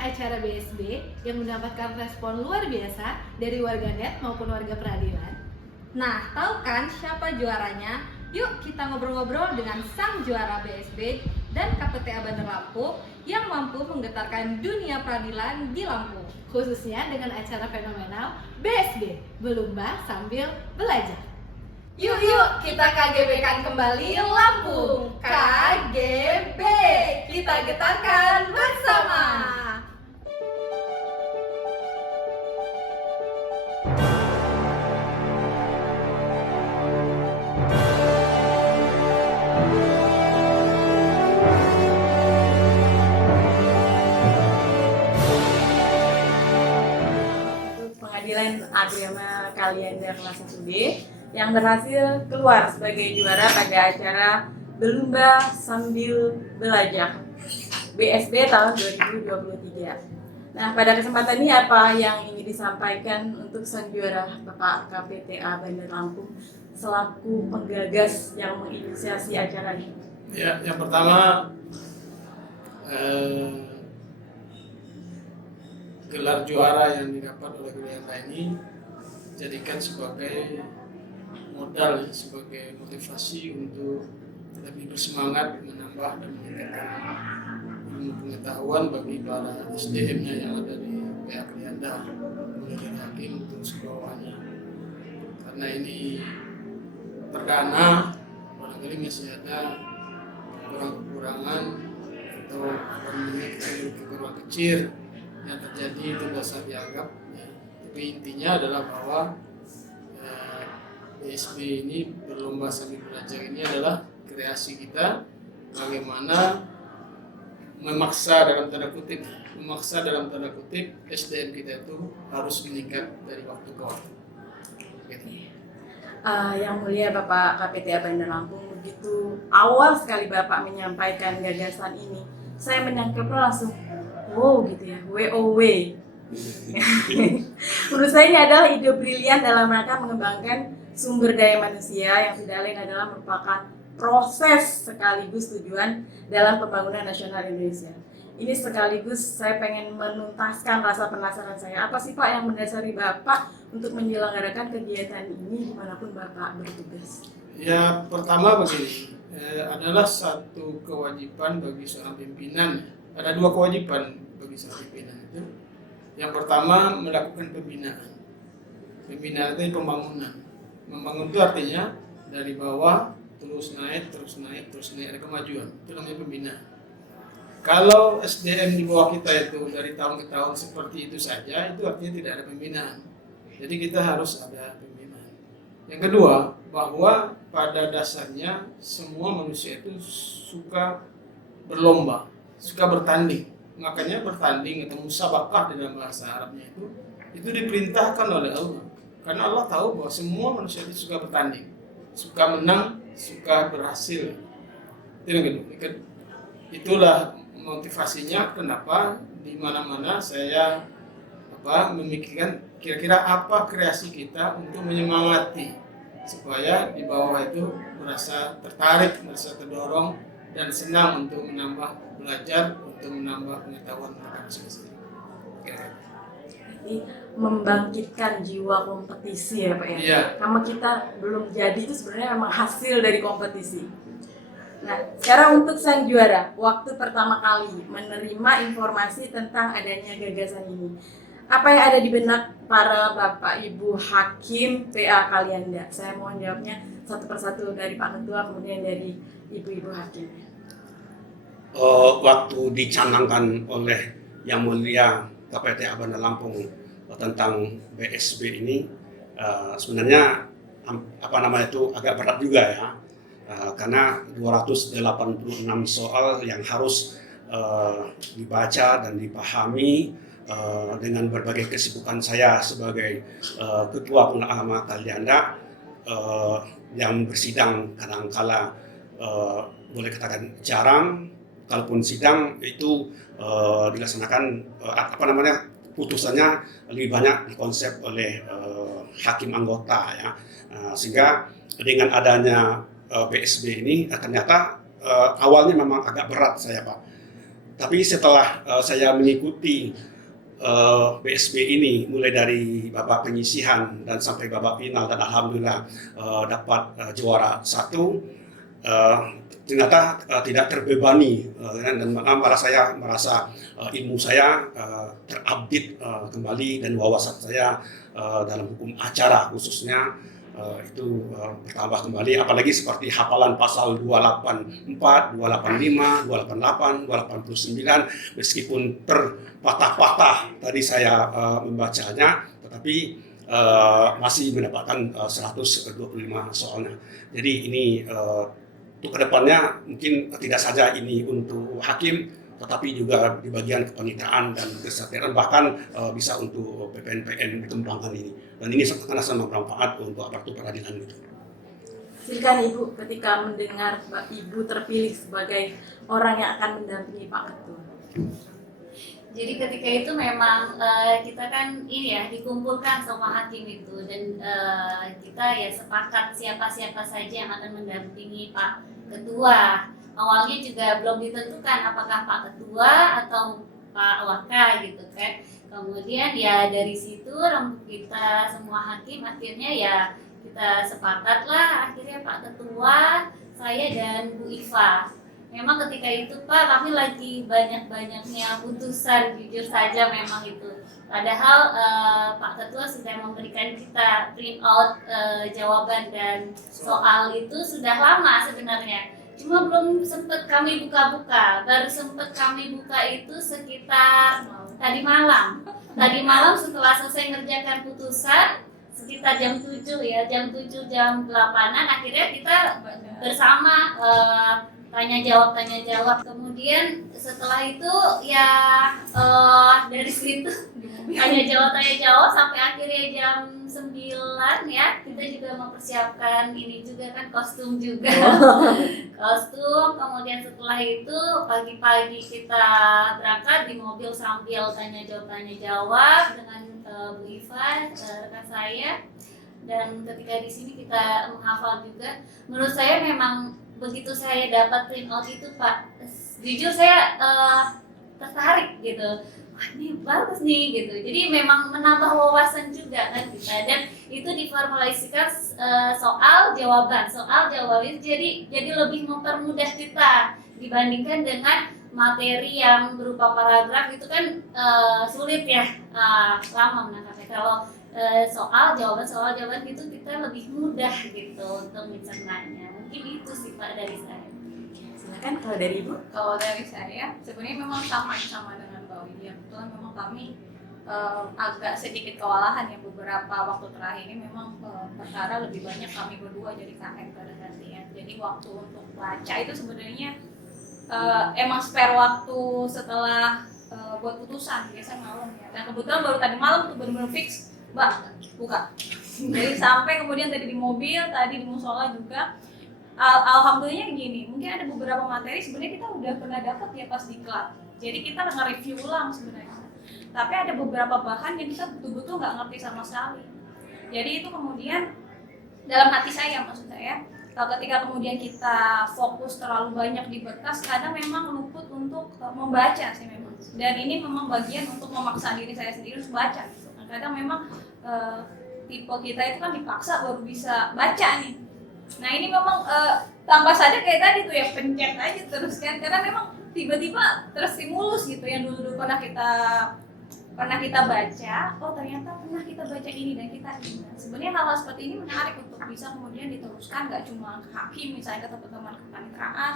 acara BSB yang mendapatkan respon luar biasa dari warganet maupun warga peradilan. Nah, tahu kan siapa juaranya? Yuk kita ngobrol-ngobrol dengan sang juara BSB dan KPTA Bandar Lampung yang mampu menggetarkan dunia peradilan di Lampung. Khususnya dengan acara fenomenal BSB, Berlomba Sambil Belajar. Yuk kita KGB-kan kembali Lampung. KGB, kita getarkan bersama. Pengadilan Agama Kalianda kelas 1B yang berhasil keluar sebagai juara pada acara Berlomba Sambil Belajar BSB tahun 2023. Nah, pada kesempatan ini apa yang ingin disampaikan untuk sang juara Bapak KPTA Bandar Lampung selaku penggagas yang menginisiasi acara ini? Ya, yang pertama gelar juara yang didapat oleh Kalianda ini jadikan sebagai modal, sebagai motivasi untuk lebih bersemangat menambah dan meningkatkan ilmu pengetahuan bagi para SDM-nya yang ada di PA Kalianda, mulai dari hakim terus ke bawahnya. Karena ini perdana, barangkali masih ada kekurangan atau kekurangan kecil yang terjadi, itu dasar dianggap ya. Tapi intinya adalah bahwa BSB ini, Berlomba Sambil Belajar ini adalah kreasi kita, bagaimana memaksa dalam tanda kutip SDM kita itu harus meningkat dari waktu ke waktu. Yang mulia Bapak KPTA Bandar Lampung, begitu awal sekali Bapak menyampaikan gagasan ini, saya menangkapnya langsung wow gitu ya, WOW. Menurut saya ini adalah ide brilian dalam rangka mengembangkan sumber daya manusia yang tidak lain adalah merupakan proses sekaligus tujuan dalam pembangunan nasional Indonesia. Ini sekaligus saya pengen menuntaskan rasa penasaran saya. Apa sih Pak yang mendasari Bapak untuk menyelenggarakan kegiatan ini dimanapun Bapak bertugas? Ya, pertama begini, adalah satu kewajiban bagi seorang pimpinan. Ada dua kewajiban bagi seorang pimpinan itu. Yang pertama, melakukan pembinaan. Pembinaan itu pembangunan. Membangun itu artinya dari bawah terus naik, ada kemajuan. Itu namanya pembinaan. Kalau SDM di bawah kita itu dari tahun ke tahun seperti itu saja, itu artinya tidak ada pembinaan. Jadi kita harus ada pembinaan. Yang kedua, bahwa pada dasarnya semua manusia itu suka berlomba, suka bertanding. Makanya bertanding atau musabaqah dalam bahasa Arabnya itu diperintahkan oleh Allah. Karena Allah tahu bahwa semua manusia itu suka bertanding, suka menang, suka berhasil. Itu yang kedua. Itulah motivasinya kenapa di mana-mana saya memikirkan kira-kira apa kreasi kita untuk menyemangati supaya di bawah itu merasa tertarik, merasa terdorong dan senang untuk menambah belajar, untuk menambah pengetahuan mereka masing-masing. Jadi membangkitkan jiwa kompetisi ya Pak ya. Iya. Sama kita belum jadi itu sebenarnya memang hasil dari kompetisi. Nah, sekarang untuk sang juara, waktu pertama kali menerima informasi tentang adanya gagasan ini, apa yang ada di benak para Bapak Ibu Hakim PA Kalianda? Saya mohon jawabnya satu persatu dari Pak Ketua, kemudian dari Ibu-Ibu Hakim. Waktu dicanangkan oleh Yang Mulia KPTA Bandar Lampung tentang BSB ini, sebenarnya agak berat juga ya. Karena 286 soal yang harus dibaca dan dipahami dengan berbagai kesibukan saya sebagai Ketua Pengadilan Kalianda yang bersidang kadang-kala boleh katakan jarang, kalaupun sidang itu dilaksanakan putusannya lebih banyak dikonsep oleh hakim anggota ya, sehingga dengan adanya BSB ini ternyata awalnya memang agak berat saya Pak, Tapi setelah saya mengikuti BSB ini mulai dari babak penyisihan dan sampai babak final dan alhamdulillah dapat juara 1, ternyata tidak terbebani dan malah saya merasa ilmu saya terupdate kembali dan wawasan saya dalam hukum acara khususnya itu bertambah kembali, apalagi seperti hafalan pasal 284, 285, 288, 289 meskipun terpatah-patah tadi saya membacanya, tetapi masih mendapatkan 125 soalnya. Jadi ini untuk kedepannya mungkin tidak saja ini untuk hakim, tetapi juga di bagian kepanitraan dan kesehatan, bahkan bisa untuk PPN-PN dikembangkan ini. Dan ini sangat bermanfaat untuk aparatur peradilan itu. Silakan Ibu, ketika mendengar Ibu terpilih sebagai orang yang akan mendampingi Pak Ketua. Jadi ketika itu memang kita kan ini ya dikumpulkan sama hakim itu dan kita ya sepakat siapa-siapa saja yang akan mendampingi Pak Ketua. Awalnya juga belum ditentukan apakah Pak Ketua atau Pak Waka gitu kan. Kemudian ya dari situ kita semua hakim akhirnya ya kita sepakatlah akhirnya Pak Ketua, saya dan Bu Iva. Memang ketika itu Pak kami lagi banyak-banyaknya putusan, jujur saja memang itu. Padahal Pak Ketua sudah memberikan kita print out jawaban dan soal itu sudah lama sebenarnya. Cuma belum sempat kami buka-buka, baru sempat kami buka itu sekitar tadi malam. Tadi malam setelah selesai ngerjakan putusan, sekitar jam 7 ya, jam 7, jam 8-an akhirnya kita bersama tanya jawab. Kemudian setelah itu ya dari situ tanya jawab sampai akhirnya jam 9 ya, kita juga mempersiapkan ini juga kan kostum juga. Kostum, kemudian setelah itu pagi-pagi kita berangkat di mobil sambil tanya jawab dengan Bu Iva, rekan saya. Dan ketika di sini kita menghafal juga, menurut saya memang begitu saya dapat print out itu Pak, jujur saya tertarik gitu. Wah ini bagus nih gitu. Jadi memang menambah wawasan juga kan kita, dan itu diformulasikan soal jawaban jadi lebih mempermudah kita dibandingkan dengan materi yang berupa paragraf itu kan sulit ya, lama menangkapnya. Kalau soal jawaban itu kita lebih mudah gitu untuk mencernanya. Mungkin itu sih Pak dari saya. Silakan kalau dari Ibu. Kalau dari saya sebenarnya memang sama dengan Mbak Widya. Kebetulan memang kami agak sedikit kewalahan ya beberapa waktu terakhir ini, memang perkara lebih banyak kami berdua jadi KM pada nantinya. Jadi waktu untuk baca itu sebenarnya emang spare waktu setelah buat putusan biasanya malam ya. Dan kebetulan baru tadi malam tuh benar-benar fix, Mbak buka. Jadi sampai kemudian tadi di mobil, tadi di musola juga. Alhamdulillah gini, mungkin ada beberapa materi sebenarnya kita udah pernah dapat ya pas di klub. Jadi kita nge-review ulang sebenarnya. Tapi ada beberapa bahan yang kita betul-betul nggak ngerti sama sekali. Jadi itu kemudian dalam hati saya, maksud saya, ketika kemudian kita fokus terlalu banyak di berkas, kadang memang luput untuk membaca sih memang. Dan ini memang bagian untuk memaksa diri saya sendiri untuk baca. Gitu. Kadang memang tipe kita itu kan dipaksa baru bisa baca nih. Nah ini memang tambah saja kayak tadi tuh ya, pencet aja terus kan, karena memang tiba-tiba terstimulus gitu yang dulu pernah kita baca, oh ternyata pernah kita baca ini dan kita ingat. Sebenarnya hal-hal seperti ini menarik untuk bisa kemudian diteruskan, nggak cuma ke hakim misalnya, ke teman-teman kepanitraan,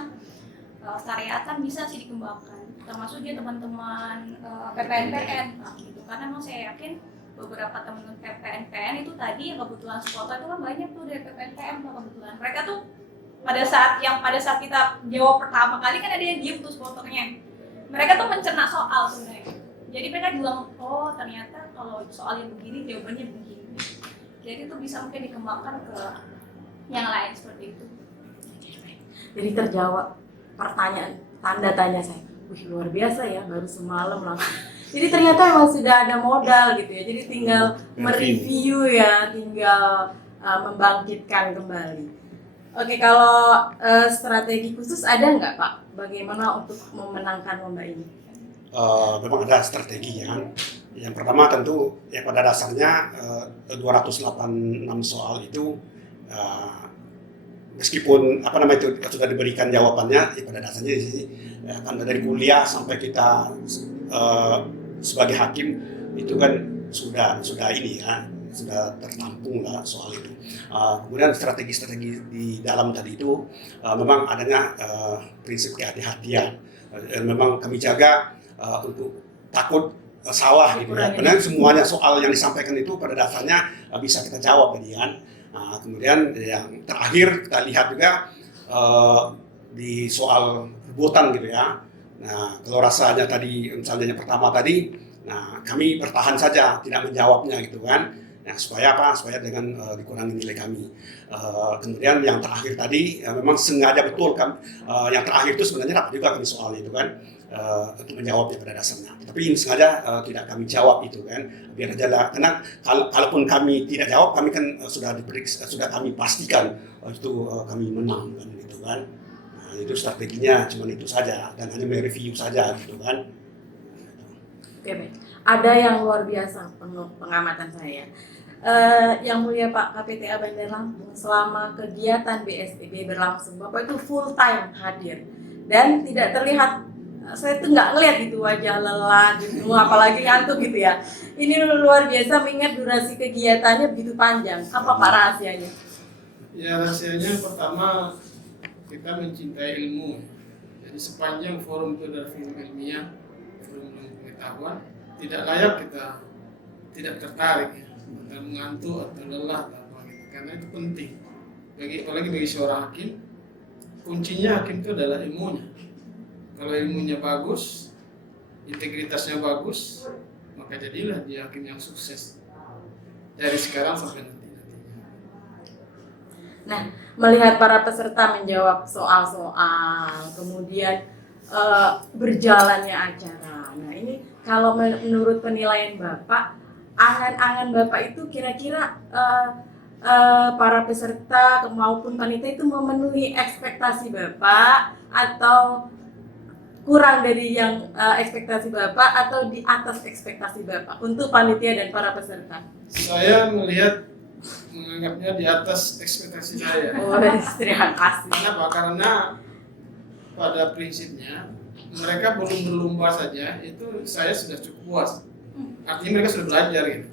syariatan bisa sih dikembangkan, termasuk juga teman-teman PPN-PN gitu. Karena memang saya yakin beberapa teman-teman PPN-PN itu tadi yang kebetulan supporter itu kan banyak tuh dari PPN-PN kebetulan. Mereka tuh pada saat kita jawab pertama kali kan ada yang diem tuh supporternya. Mereka tuh mencerna soal sebenarnya. Jadi mereka bilang, oh ternyata kalau soal yang begini jawabannya begini. Jadi itu bisa mungkin dikembangkan ke yang lain seperti itu. Jadi terjawab pertanyaan, tanda tanya saya. Wih luar biasa ya, baru semalam langsung. Jadi ternyata emang sudah ada modal gitu ya. Jadi tinggal mereview ya, tinggal membangkitkan kembali. Oke, kalau strategi khusus ada nggak Pak bagaimana untuk memenangkan lomba ini? Memang ada strategi ya. Yang pertama tentu ya pada dasarnya 286 soal itu meskipun itu sudah diberikan jawabannya, ya pada dasarnya kan dari kuliah sampai kita sebagai hakim itu kan sudah ini ya, sudah tertampung lah soal itu. Kemudian strategi-strategi di dalam tadi itu memang adanya prinsip kehati-hatian. Memang kami jaga untuk takut salah gitu ya. Benar semuanya soal yang disampaikan itu pada dasarnya bisa kita jawab tadi kan. Kemudian yang terakhir kita lihat juga di soal perbuatan gitu ya. Nah, kalau rasanya tadi misalnya yang pertama tadi, nah kami bertahan saja tidak menjawabnya gitu kan. Nah, supaya apa? Supaya dengan dikurangi nilai kami. Kemudian yang terakhir tadi memang sengaja betul kan. Yang terakhir itu sebenarnya dapat juga kami soal itu kan. Untuk menjawabnya pada dasarnya. Tapi ini sengaja tidak kami jawab itu kan, biar aja lah. Karena kalaupun kami tidak jawab, kami kan sudah diperiksa, sudah kami pastikan itu kami menang kan gitu kan. Nah, itu strateginya cuma itu saja dan hanya mereview saja gitu kan. Oke, baik. Ada yang luar biasa pengamatan saya. Yang mulia Pak KPTA Bandar Lampung, selama kegiatan BSTB berlangsung, Bapak itu full time hadir dan tidak terlihat. Saya tuh nggak ngeliat gitu wajah lelah gitu, apalagi ngantuk gitu ya. Ini luar biasa mengingat durasi kegiatannya begitu panjang. Apa Pak rahasianya? Ya, rahasianya pertama kita mencintai ilmu. Jadi sepanjang forum itu adalah forum ilmiah, forum pengetahuan, tidak layak kita tidak tertarik ya, atau mengantuk atau lelah atau apa gitu. Karena itu penting. Apalagi bagi seorang hakim, kuncinya hakim itu adalah ilmunya. Kalau ilmunya bagus, integritasnya bagus, maka jadilah dia hakim yang sukses dari sekarang sampai nanti. Nah, melihat para peserta menjawab soal-soal, kemudian berjalannya acara. Nah, ini kalau menurut penilaian Bapak, angan-angan Bapak itu kira-kira para peserta maupun panitia itu memenuhi ekspektasi Bapak atau kurang dari yang ekspektasi Bapak atau di atas ekspektasi Bapak untuk panitia dan para peserta? Saya menganggapnya di atas ekspektasi saya. Oh, terima kasih. Kenapa? Karena pada prinsipnya mereka belum berlomba saja itu saya sudah cukup puas. Artinya mereka sudah belajar gitu.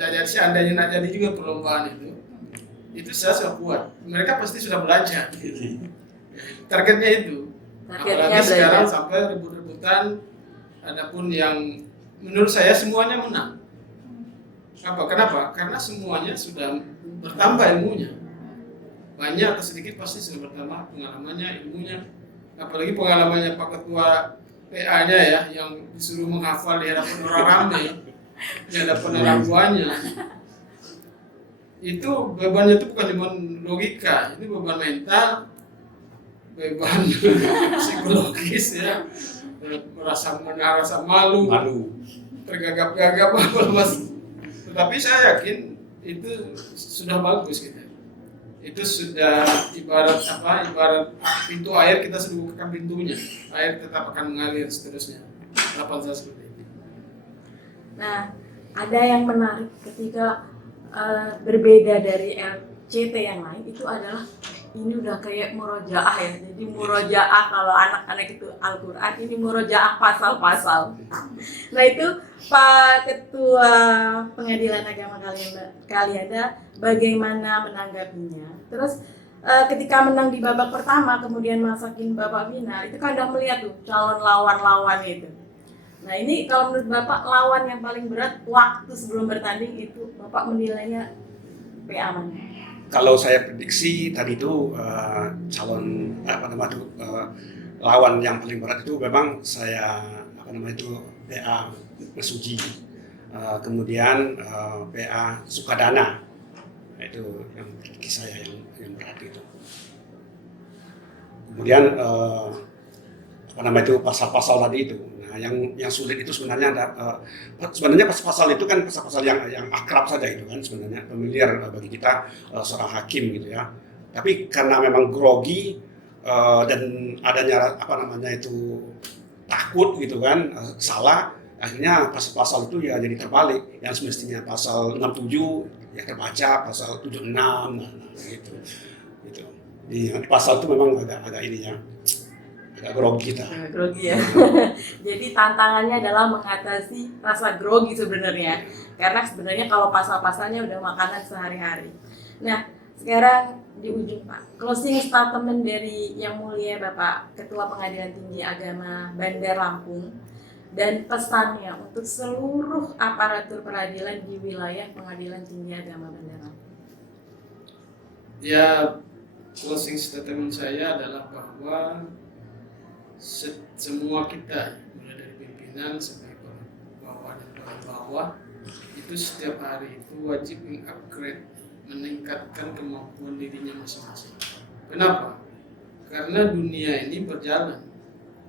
Dan jadi seandainya nak jadi juga perlombaan itu saya sudah puas. Mereka pasti sudah belajar. Targetnya itu. Apalagi sekarang sampai rebut-rebutan, adapun yang menurut saya semuanya menang. Kenapa? Karena semuanya sudah bertambah ilmunya. Banyak atau sedikit pasti sudah bertambah pengalamannya, ilmunya. Apalagi pengalamannya Pak Ketua PA-nya ya, yang disuruh menghafal di hadapan orang ramai, di hadapan orang tuanya. Itu bebannya itu bukan cuma logika, itu beban mental, beban psikologis ya, merasa malu, tergagap-gagap mas. Tetapi saya yakin itu sudah bagus gitu. Itu sudah ibarat pintu air, kita sudah bukakan pintunya, air tetap akan mengalir seterusnya. Harapan saya seperti itu. Nah, ada yang menarik ketika berbeda dari LCT yang lain itu adalah ini udah kayak murojaah ya. Jadi murojaah kalau anak-anak itu Al-Quran, ini murojaah pasal-pasal. Nah itu Pak Ketua Pengadilan Agama Kalianda bagaimana menanggapinya? Terus ketika menang di babak pertama kemudian masakin babak final itu kan udah melihat tuh calon lawan-lawan itu. Nah ini kalau menurut Bapak lawan yang paling berat waktu sebelum bertanding itu Bapak menilainya PA mana? Kalau saya prediksi tadi itu lawan yang paling berat itu memang saya PA Mesuji, kemudian PA Sukadana, itu yang prediksi saya yang berat itu. Kemudian pasal-pasal tadi itu. Nah, yang sulit itu sebenarnya sebenarnya pasal-pasal itu kan pasal-pasal yang akrab saja itu kan sebenarnya familiar bagi kita seorang hakim gitu ya. Tapi karena memang grogi dan adanya takut gitu kan, salah, akhirnya pasal-pasal itu ya jadi terbalik, yang semestinya pasal 67 ya terbaca pasal 76, gitu. Di pasal itu memang agak ini ya, agak grogi kita. Grogi ya. Jadi tantangannya adalah mengatasi rasa grogi sebenarnya. Karena sebenarnya kalau pasal-pasalnya udah makanan sehari-hari. Nah, sekarang di ujung Pak, closing statement dari Yang Mulia Bapak Ketua Pengadilan Tinggi Agama Bandar Lampung dan pesannya untuk seluruh aparatur peradilan di wilayah Pengadilan Tinggi Agama Bandar Lampung. Ya, closing statement saya adalah bahwa semua kita, mulai dari pimpinan sampai bawah dan paling bawah, itu setiap hari itu wajib mengupgrade, meningkatkan kemampuan dirinya masing-masing. Kenapa? Karena dunia ini berjalan.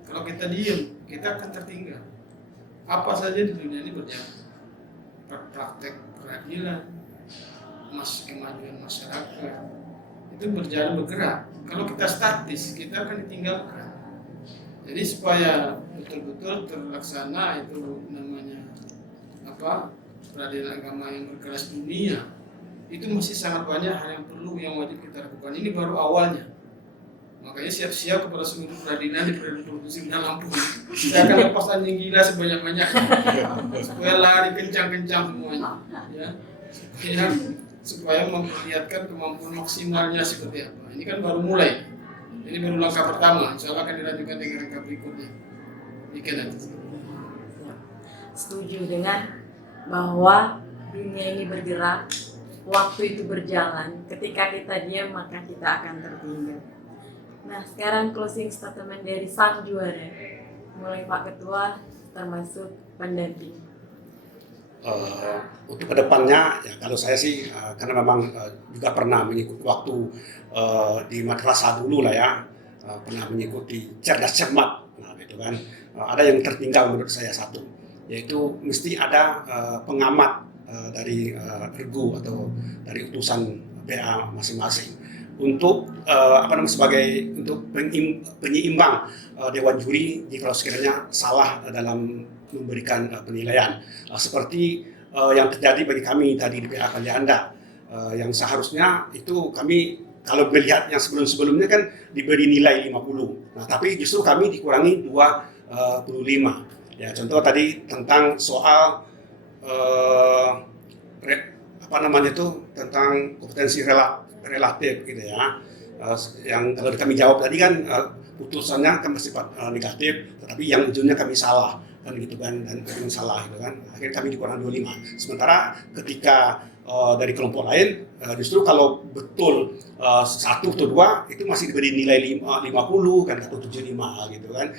Kalau kita diam, kita akan tertinggal. Apa saja di dunia ini berjalan. Praktek peradilan, kemajuan masyarakat, itu berjalan bergerak. Kalau kita statis, kita akan ditinggalkan. Jadi supaya betul-betul terlaksana itu namanya peradilan agama yang berkelas dunia, itu masih sangat banyak hal yang perlu yang wajib kita lakukan. Ini baru awalnya. Makanya siap-siap kepada seluruh peradilan di Peradilan Provinsi Bandar Lampung. Saya akan lepas anjing gila sebanyak-banyaknya supaya lari kencang-kencang semuanya, ya. Supaya memperlihatkan kemampuan maksimalnya seperti apa. Ini kan baru mulai. Ini baru langkah pertama. Insya Allah akan dilanjutkan dengan langkah berikutnya. Demikian aja. Setuju dengan bahwa dunia ini bergerak, waktu itu berjalan. Ketika kita diam, maka kita akan tertinggal. Nah, sekarang closing statement dari sang juara, mulai Pak Ketua termasuk pendamping. Untuk kedepannya, ya kalau saya sih karena memang juga pernah mengikuti waktu di madrasah dulu lah ya, pernah mengikuti cerdas cermat, nah gitu kan. Ada yang tertinggal menurut saya satu, yaitu mesti ada pengamat dari regu atau dari utusan PA masing-masing untuk sebagai untuk penyeimbang dewan juri jika sekiranya salah dalam memberikan penilaian, seperti yang terjadi bagi kami tadi di PA Kalianda, yang seharusnya itu kami kalau melihat yang sebelum-sebelumnya kan diberi nilai 50, nah tapi justru kami dikurangi 25. Ya, contoh tadi tentang soal tentang kompetensi relatif gitu ya. Yang kalau kami jawab tadi kan putusannya kan bersifat negatif, tetapi yang ujungnya kami salah kan gitu kan, dan kami salah gitu kan. Akhirnya kami dikurangi 25. Sementara ketika dari kelompok lain justru kalau betul 1 atau 2 itu masih diberi nilai 50 kan atau 75 gitu kan.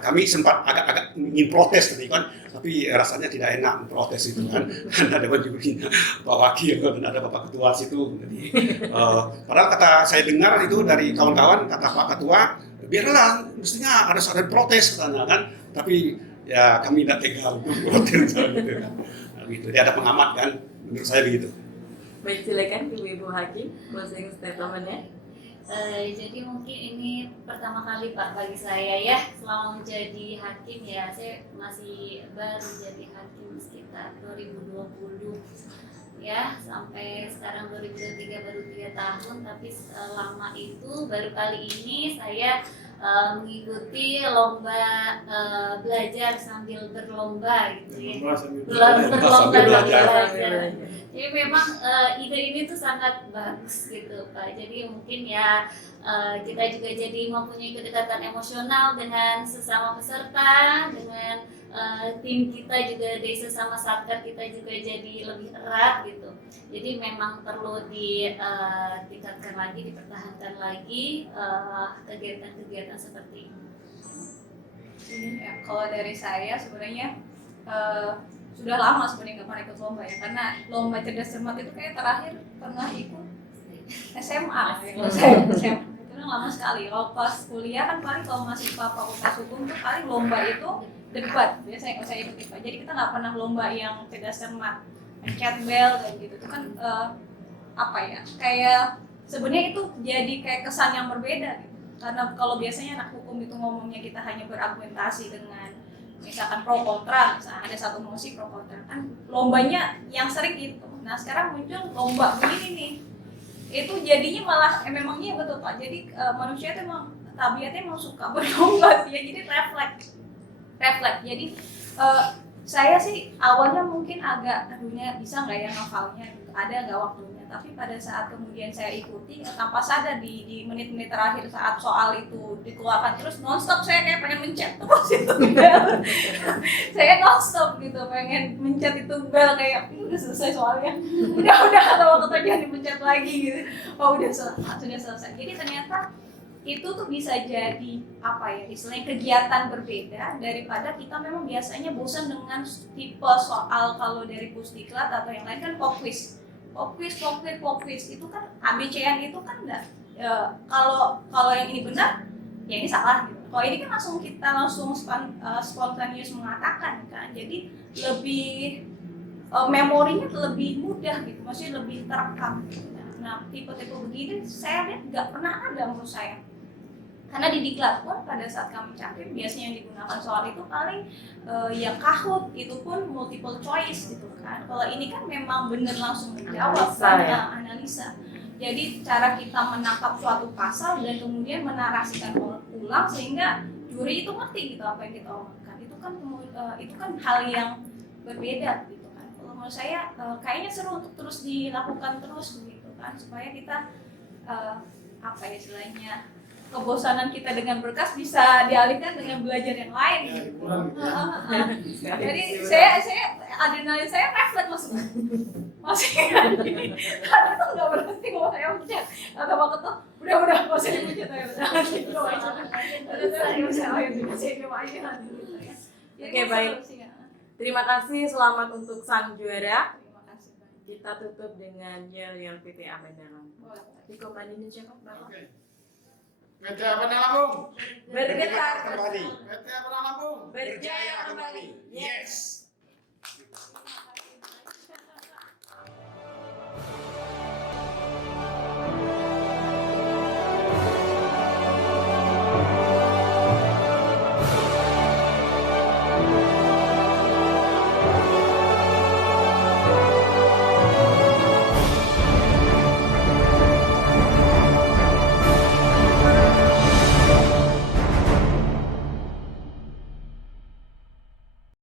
Kami sempat agak ingin protes tadi kan, tapi rasanya tidak enak memprotes itu kan. Karena ada jurinya Pak Wakil dan ada Bapak Ketua situ. Jadi padahal kata saya dengar itu dari kawan-kawan, kata Pak Ketua, biarlah mestinya ada protes katanya kan. Tapi ya kami tidak tega untuk protes gitu kan. Gitu. Dia ada pengamat kan, menurut saya begitu. Baik, silakan Ibu Hakim closing statement-nya. Jadi mungkin ini pertama kali Pak bagi saya ya, selama menjadi hakim ya, saya masih baru jadi hakim sekitar 2020 ya, sampai sekarang 2023 baru 3 tahun, tapi selama itu baru kali ini saya mengikuti lomba belajar sambil berlomba gitu ya. Berlomba sambil belajar. Jadi memang ide ini tuh sangat bagus gitu Pak. Jadi mungkin ya kita juga jadi mempunyai kedekatan emosional dengan sesama peserta, dengan tim kita juga dari sesama satker kita juga jadi lebih erat gitu. Jadi memang perlu ditingkatkan lagi, dipertahankan lagi kegiatan-kegiatan seperti ini. Ya, kalau dari saya sebenarnya sudah lama sebenarnya nggak pernah ikut lomba ya, karena lomba cerdas cermat itu kayak terakhir pernah ikut SMA ya, kalau saya SMA itu kan lama sekali. Kalau pas kuliah kan paling kalau masih fakultas hukum tuh paling lomba itu debat, biasanya kalau saya ikut debat. Jadi kita nggak pernah lomba yang cerdas cermat, pencet bel kayak gitu. Itu kan apa ya, kayak sebenarnya itu jadi kayak kesan yang berbeda gitu. Karena kalau biasanya anak hukum itu ngomongnya kita hanya berargumentasi dengan misalkan pro kontra, misalnya ada satu mosi pro kontra, kan lombanya yang sering itu. Nah sekarang muncul lomba begini nih, itu jadinya malah memangnya betul Pak. Jadi manusia itu emang tabiatnya emang suka berlomba sih ya, jadi refleks. Jadi saya sih awalnya mungkin agak aduhnya bisa nggak ya ngafalnya gitu, ada nggak waktunya, tapi pada saat kemudian saya ikuti tanpa sadar di menit-menit terakhir saat soal itu dikeluarkan terus nonstop saya kayak pengen mencet terus itu bel. Saya nonstop gitu pengen mencet itu bel kayak udah selesai soalnya, udah kalau kata jangan dipencet lagi gitu, oh udah sudah selesai. Jadi ternyata itu tuh bisa jadi apa ya istilahnya kegiatan berbeda daripada kita memang biasanya bosan dengan tipe soal. Kalau dari Pusdiklat atau yang lain kan pop quiz itu kan ABC-an itu kan enggak kalau yang ini benar ya ini salah gitu. Kalau ini kan kita langsung spontaneous mengatakan kan, jadi lebih memorinya lebih mudah gitu, maksudnya lebih terekam gitu. Nah tipe-tipe begini saya lihat nggak pernah ada menurut saya. Karena di Diklat pun pada saat kami capim biasanya yang digunakan soal itu paling yang Kahoot, itu pun multiple choice gitu kan. Kalau ini kan memang bener langsung menjawab analisa. Jadi cara kita menangkap suatu pasal dan kemudian menarasikan ulang sehingga juri itu ngerti gitu apa yang kita omongkan. Itu kan hal yang berbeda gitu kan. Kalau menurut saya kayaknya seru untuk terus dilakukan terus begitu kan, supaya kita apa ya istilahnya kebosanan kita dengan berkas bisa dialihkan dengan belajar yang lain gitu. Jadi saya adrenalin saya refleks masih karena tuh nggak berhenti mau saya pencet atau mau ketuk udah nggak usah dipencet ya Oke, baik. Terima kasih, selamat untuk sang juara. Terima kasih banyak. Kita tutup dengan yel PTA Medan. Di Komando Cekok Bapak. PT apa Lampung? Bergetar kembali. PT apa Lampung? berjaya kembali. Yes.